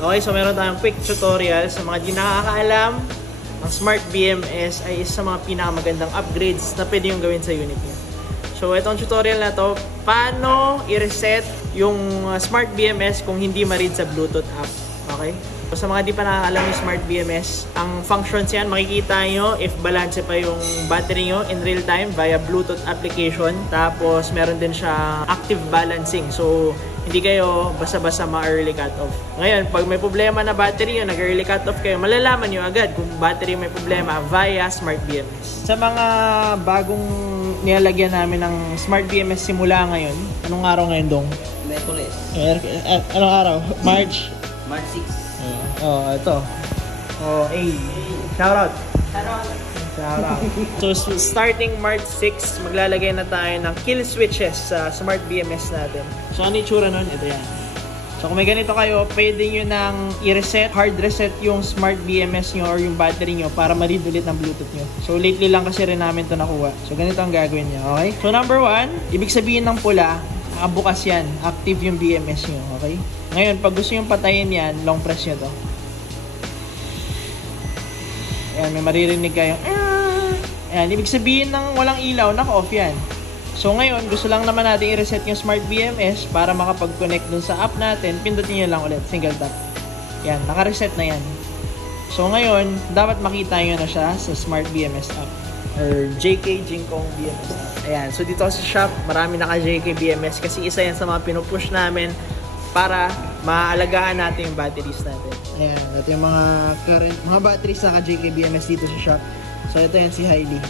Okay, so meron tayong quick tutorial sa mga di nakakaalam. Ang Smart BMS ay isa sa mga pinakamagandang upgrades na pwede yung gawin sa unit niya. So itong tutorial na to, paano i-reset yung Smart BMS kung hindi ma-read sa Bluetooth app. Okay? So, sa mga di pa nakakaalam yung Smart BMS, ang functions yan, makikita nyo if balance pa yung battery nyo in real time via Bluetooth application. Tapos meron din siya active balancing. So hindi kayo basta-basta ma-early cut off. Ngayon, pag may problema na battery nyo, nag-early cut off kayo, malalaman nyo agad kung battery may problema via Smart BMS. Sa mga bagong nilalagyan namin ng Smart BMS simula ngayon, anong araw ngayon, Dong? Merkules. Anong araw? March 6. Oh, ito. Oh, hey. Shoutout. So, starting March 6, maglalagay na tayo ng kill switches sa Smart BMS natin. So, ano yung tsura nun? Ito yan. So, kung may ganito kayo, pwede nyo nang i-reset, hard reset yung Smart BMS nyo or yung battery nyo para ma-read ulit ng Bluetooth nyo. So, lately lang kasi rin namin ito nakuha. So, ganito ang gagawin nyo, okay? So, number 1, ibig sabihin ng pula, nakabukas yan. Active yung BMS nyo, okay? Ngayon, pag gusto nyo patayin yan, long press nyo to. Ayan, may maririnig kayo. Ayan, ibig sabihin ng walang ilaw, naka-off yan. So ngayon, gusto lang naman natin i-reset yung Smart BMS para makapag-connect dun sa app natin. Pindutin nyo lang ulit, single tap. Yan, naka-reset na yan. So ngayon, dapat makita nyo na siya sa Smart BMS app or JK Jinkong BMS app. Ayan, so dito sa shop, marami naka-JK BMS kasi isa yan sa mga pinupush namin para maalagaan natin yung batteries natin. Ayan, ito yung mga current, mga batteries na ka-JK BMS dito sa shop. So ito yan si Hailey.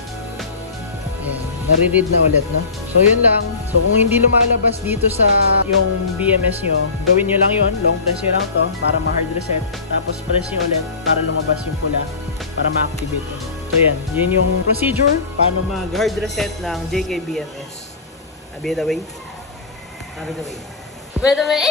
Ayan, nare-read na ulit, no? So yun lang. So kung hindi lumalabas dito sa yung BMS nyo, gawin nyo lang yun. Long press nyo lang to para ma-hard reset. Tapos press nyo ulit para lumabas yung pula para ma-activate yun. So yan, yun yung procedure paano mag-hard reset ng JK BMS. By the way. By the way,